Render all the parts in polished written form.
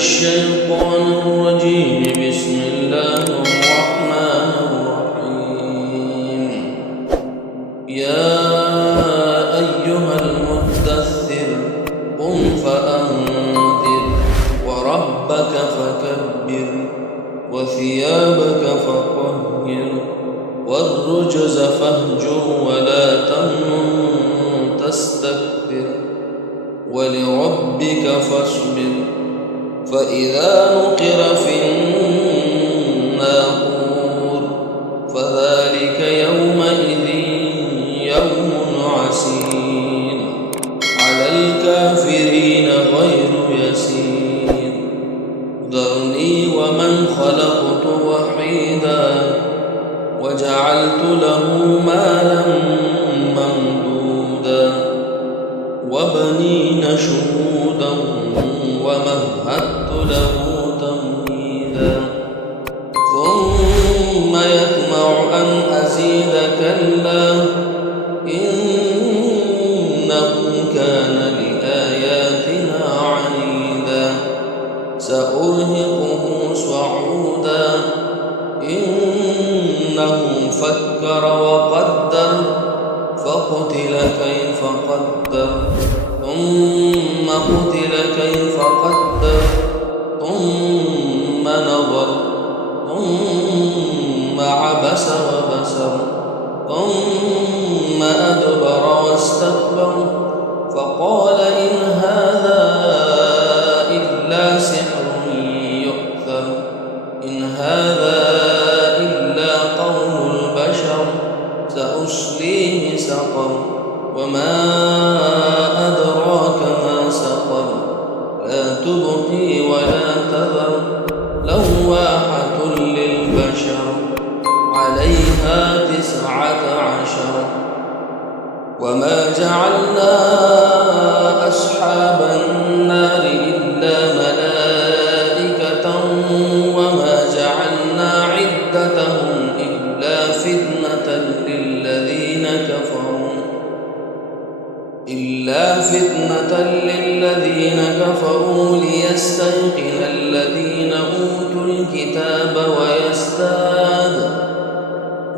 الشيطان الرجيم. بسم الله الرحمن الرحيم. يا أيها المدثر قم فأنذر وربك فكبر وثيابك فطهر والرجز فاهجر ولا تمنن تستكبر ولربك فاصبر. فإذا نقر في الناقور فذلك يومئذ يوم عسير على الكافرين غير يسير. ذرني ومن خلقت وحيدا وجعلت له مالا ممدودا وبنين شهودا ومهدت له تمهيدا. ثم يطمع أن أزيد كلا إنه كان لآياتنا عنيدا. سأرهقه صعودا إنه فكر وقدر فقتل كيف قدر ثم قتل كيف قدر ثم نظر ثم عبس وبسر ثم أدبر واستكبر فقال إن هذا إلا سحر يؤثر إن هذا إلا قول البشر سأصليه سقر وما أدراك ما سقر لا تبقي ولا تذر لواحة للبشر عليها 19. وما جعلنا أصحاب النار إلا ملائكة وما جعلنا عدتهم إلا فتنة للذين كفروا ليستيقن الذين أوتوا الكتاب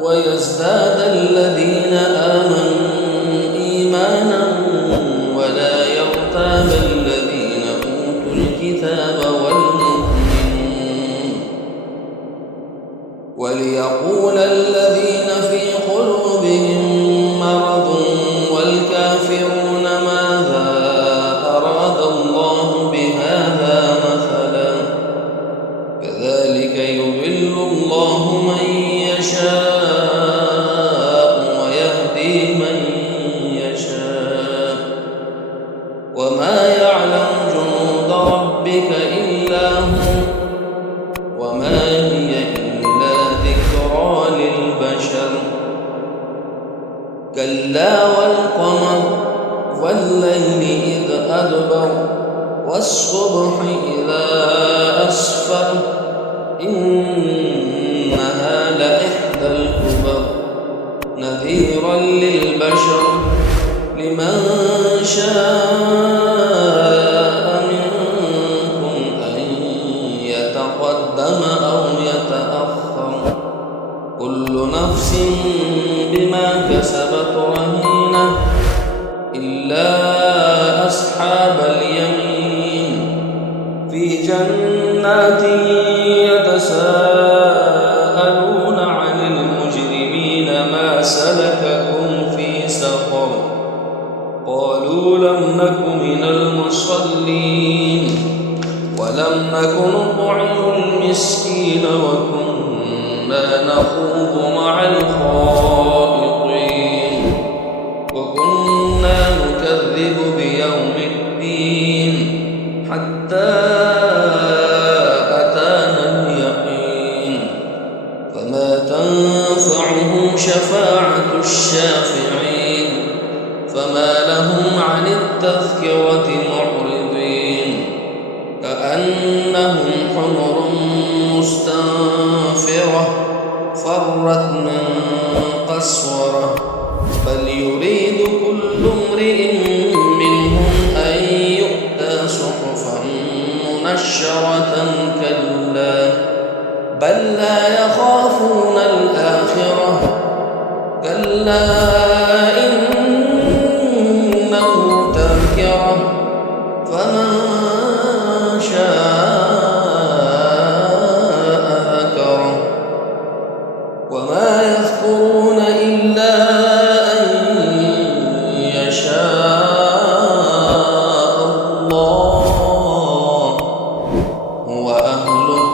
ويزداد الذين آمنوا إيمانا ولا يرتاب الذين أوتوا الكتاب والمؤمنون وليقول الذين في قلوبهم مرض والكافرون ماذا أراد الله بهذا مثلا كذلك يضل الله من يشاء ويهدي من يشاء وما يعلم جنود ربك إلا هو وما هي إلا ذكرى للبشر. كلا والقمر والليل إذ أدبر والصبح إذا أسفر إنها لإحدى الكبر نذيرا للبشر لمن شاء منكم أن يتقدم أو يتأخر كل نفس بما كسبت رهينة إلا أصحاب اليمين في جنات يتساءلون عن المجرمين ما سلككم في سقر قالوا لم نك من المصلين ولم نك نطعم المسكين وكنا نخوض مع الخائضين وكنا نكذب بيوم الدين حتى أتانا اليقين فما تنفعهم شفاعة الشافعين فما لهم عن التذكرة معرضين كأنهم حمر مستنفرة فرت من معشرة كلا بل لا يخافون الآخرة كلا إنه تذكرة فمن شاء ذكره وما يذكرون إلا أن يشاء الله هو أهل